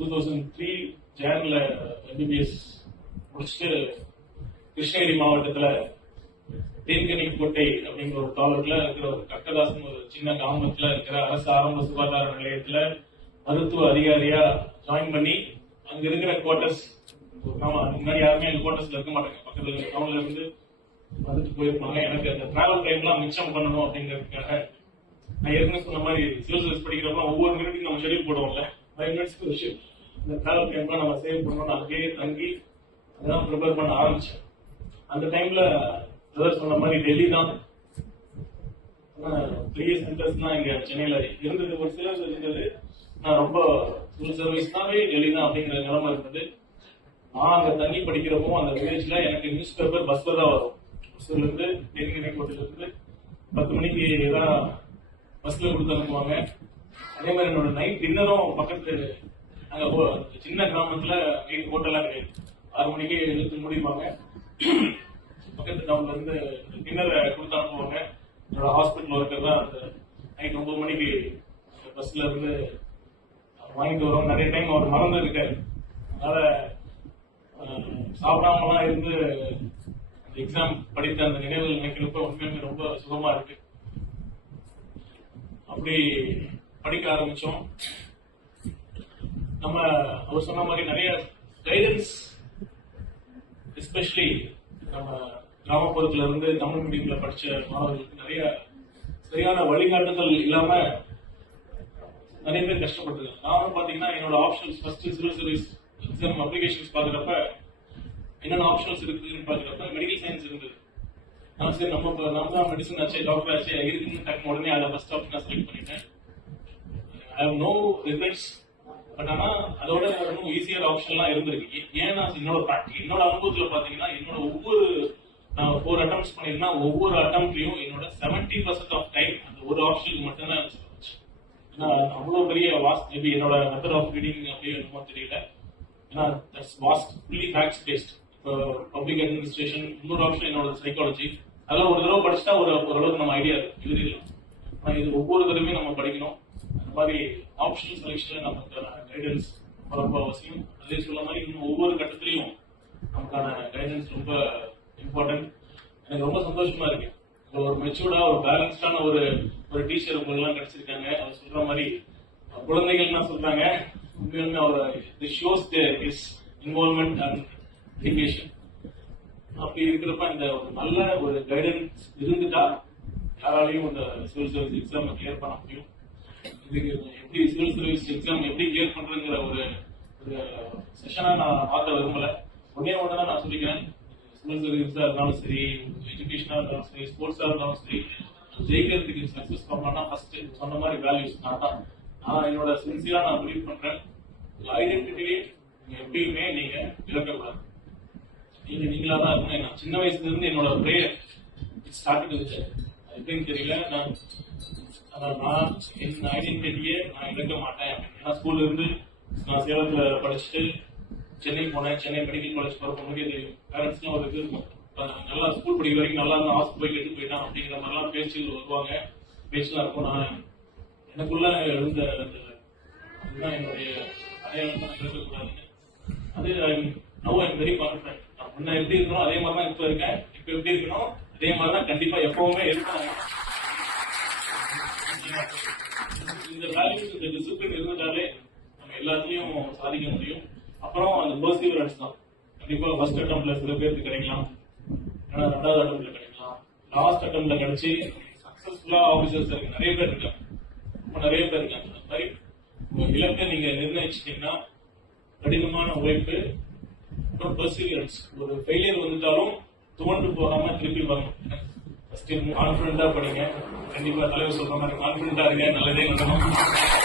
2003 ஜான்ல MBBS முடிச்சுட்டு கிருஷ்ணகிரி மாவட்டத்துல தேன்கனிக்கோட்டை அப்படிங்கிற ஒரு தாலுக்குல இருக்கிற ஒரு கக்கதாசன் ஒரு சின்ன கிராமத்துல இருக்கிற அரசு ஆரம்ப சுகாதார நிலையத்துல மருத்துவ அதிகாரியா ஜாயின் பண்ணி அங்க இருக்கிற குவார்டர்ஸ் முன்னாடி யாருமே எங்க குவார்டர்ஸ்ல இருக்க மாட்டாங்க, பக்கத்துல டவுன்ல இருந்து வந்துட்டு போயிருப்பாங்க. எனக்கு அந்த டிராவல் டைம்லாம் மிச்சம் பண்ணணும் அப்படிங்கிறதுக்காக நான் ஏற்கனவே சொன்ன மாதிரி சிவில் சர்வீஸ் படிக்கிறப்ப ஒவ்வொரு மினிட்டுக்கு நம்ம ஷெடியூல் போடுவோம்ல, 5 மினிட்ஸ்க்கு ஒரு ஷிஃப்ட். இந்த டிராவல் டைம்லாம் நம்ம சேவ் பண்ணணும், அங்கேயே தங்கி அதான் ப்ரிப்பேர் பண்ண ஆரம்பிச்சேன். அந்த டைம்ல சொன்ன மாதிரி டெல்லி தான் பெரிய சென்டர்ஸ் தான் இங்க சென்னையில இருந்தது. ஒரு சிலர் இருந்தது, நான் ரொம்ப சிவில் சர்வீஸ் தானே டெல்லி தான் அப்படிங்கிற நிலைமை இருந்தது. நான் அங்க தண்ணி படிக்கிறப்போ அந்த வில்லேஜ்ல எனக்கு நியூஸ் பேப்பர் பஸ்ல தான் வரும். பஸ்ல இருந்து தேன்கனிக்கோட்டையில இருந்து 10 மணிக்கு தான் பஸ்ல கொடுத்து அனுப்புவாங்க. அதே மாதிரி என்னோட நைட் டின்னரும் பக்கத்து அங்க சின்ன கிராமத்துல நைட் ஹோட்டலா கிடையாது, 6 மணிக்கு எழுத்து முடிப்பாங்க. பக்கத்து டவுன்ல இருந்து டின்னரை கொடுத்து அனுப்புவாங்க. என்னோட ஹாஸ்பிட்டல் ஒர்க்கர் தான் அந்த நைட் 9 மணிக்கு பஸ்ல இருந்து வாங்கிட்டு வருவோம். நிறைய டைம் அவர் மறந்து இருக்காரு, அதனால சாப்பிடாமலாம் இருந்து எக்ஸாம் படித்த அந்த நினைவுகள் நினைக்கிறப்ப உண்மையுமே ரொம்ப சுகமா இருக்கு. அப்படி படிக்க ஆரம்பிச்சோம். நம்ம அவர் சொன்ன மாதிரி நிறைய கைடன்ஸ், எஸ்பெஷலி நம்ம கிராமப்புறத்துல இருந்து தமிழ் மீடியம்ல படிச்ச மாணவர்களுக்கு நிறைய சரியான வழிகாட்டுதல் இல்லாம நிறைய பேர் கஷ்டப்பட்டிருக்காங்க. நானும் பாத்தீங்கன்னா என்னோட options first civil service exam applications பாக்குறப்ப என்னென்ன ஆப்ஷன்ஸ் இருக்குதுன்னு பாக்குறப்ப மெடிக்கல் சயின்ஸ் இருந்தது. நான் சரி நம்ம மெடிசன் ஆச்சு, டாக்டர் ஆச்சு இருக்குன்னு டக்கு உடனே அதை ஃபர்ஸ்ட் ஆப்ஷனா செலக்ட் பண்ணிட்டேன். I have no regrets. But ஆனா அதோட இன்னும் ஈஸியர் ஆப்ஷன்லாம் இருந்திருக்கு. ஏன்னா என்னோட அனுபவத்துல பாத்தீங்கன்னா நான் 4 அட்டெம்ப்ட்ஸ் பண்ணிருந்தா ஒவ்வொரு அட்டெம்ப்ட்லயும் என்னோட 70% ஆஃப் டைம் அந்த ஒரு ஆப்ஷனுக்கு மட்டும்தான் இருந்துச்சு. ஏன்னா அவ்வளவு பெரிய வாஸ்ட், மேபி என்னோட மெத்தட் ஆஃப் ரீடிங் அப்படியே என்னமோ தெரியல. ஏன்னா that's vast, fully facts based. இப்போ பப்ளிக் அட்மினிஸ்ட்ரேஷன், இன்னொரு ஆப்ஷன் என்னோட சைக்காலஜி, அதெல்லாம் ஒரு தடவை படிச்சுட்டா ஓரளவுக்கு நம்ம ஐடியா எழுதிடலாம். ஆனா இது ஒவ்வொரு தடவையும் நம்ம படிக்கணும். அந்த மாதிரி ஆப்ஷன் செலெக்ஷன்ல நமக்கான கைடன்ஸ் ரொம்ப அவசியம். அதே சொல்ல மாதிரி இன்னும் ஒவ்வொரு கட்டத்திலையும் நமக்கான கைடன்ஸ் ரொம்ப இம்பார்ட்டன்ட். எனக்கு ரொம்ப சந்தோஷமா இருக்கு, ஒரு மெச்சூர்டா ஒரு பேலன்ஸ்டான ஒரு டீச்சர் உங்களுக்கு எல்லாம் கிடைச்சிருக்காங்க. அவர் சொல்ற மாதிரி குழந்தைகள்லாம் சொல்றாங்க, உண்மையுமே அவர் shows is involvement and education. அப்படி இருக்கிறப்ப இந்த நல்ல ஒரு கைடன்ஸ் இருந்துட்டா யாராலையும் இந்த சிவில் சர்வீஸ் எக்ஸாம் கிளியர் பண்ண முடியும். இதுக்கு எப்படி சிவில் சர்வீஸ் எக்ஸாம் எப்படி கிளியர் பண்றதுங்கிற ஒரு செஷனா நான் பார்க்க விரும்பல. ஒன்னே ஒண்ணுதான் நான் சொல்லிக்கிறேன், சிவில் சர்வீஸா இருந்தாலும் சரி, எஜுகேஷனா இருந்தாலும் சரி, ஸ்போர்ட்ஸா இருந்தாலும் சரி, ஜெயிக்கிறதுக்கு சக்சஸ் பண்ணா ஃபர்ஸ்ட் சொன்ன மாதிரி வேல்யூஸ் நான் என்னோட சின்சியரா நான் பிலீவ் பண்றேன். ஐடென்டிட்டியை எப்பயுமே நீங்க இழக்கக்கூடாது. நீங்களா தான் இருக்கணும். நான் சின்ன வயசுல இருந்து என்னோட பிரேயர் ஸ்டார்ட் எப்படின்னு தெரியல, நான் என் ஐடென்டிட்டியை நான் இழக்க மாட்டேன். ஏன்னா ஸ்கூல்ல இருந்து நான் சேலத்துல படிச்சுட்டு சென்னை போனேன். சென்னை மெடிக்கல் காலேஜ் போறப்ப உங்களுக்கு பேரண்ட்ஸ்லாம் ஒரு இது இருக்கும், நல்லா ஸ்கூல் படிக்கிற வரைக்கும் நல்லா இருந்தா ஹாஸ்பிட்டல் போய் கெட்டு போயிட்டான் அப்படிங்கிற மாதிரிலாம் பேச்சுகள் வருவாங்க, பேச்சுலாம் இருக்கும். நான் எனக்குள்ள இருந்த அதுதான் என்னுடைய அடையாளம் தான் இருக்கக்கூடாதுன்னு. அது நவ் ஐம் வெரி கான்ஃபிடன்ட். நான் முன்ன எப்படி இருக்கணும் அதே மாதிரி தான் இப்ப இருக்கேன். இப்ப எப்படி இருக்கணும் அதே மாதிரி தான் கண்டிப்பா எப்பவுமே இருக்கணும். இந்த வேல்யூஸ், இந்த டிசிப்ளின் இருந்தாலே நம்ம எல்லாத்தையும் சாதிக்க முடியும். அப்புறம் அந்த பர்சீவரன்ஸ் தான். கண்டிப்பா ஃபர்ஸ்ட் அட்டெம்ப்ட்ல சில பேருக்கு கிடைக்கலாம், ஏன்னா 2வது அட்டெம்ப்ட்ல கிடைக்கலாம், லாஸ்ட் அட்டெம்ப்ட்ல கிடைச்சி சக்சஸ்ஃபுல்லா ஆபீசர்ஸ் இருக்கு நிறைய பேர் இருக்காங்க, நிறைய பேர் இருக்காங்க. அந்த மாதிரி உங்க இலக்கை நீங்க நிர்ணயிச்சிட்டீங்கன்னா கடினமான உழைப்பு, அப்புறம் பர்சீவரன்ஸ். ஒரு ஃபெயிலியர் வந்துட்டாலும் துவண்டு போகாம திருப்பி வரணும். கான்பிடண்டா படிங்க. கண்டிப்பா தலைவர் சொல்ற மாதிரி கான்பிடண்டா இருங்க, நல்லதே நடக்கும்.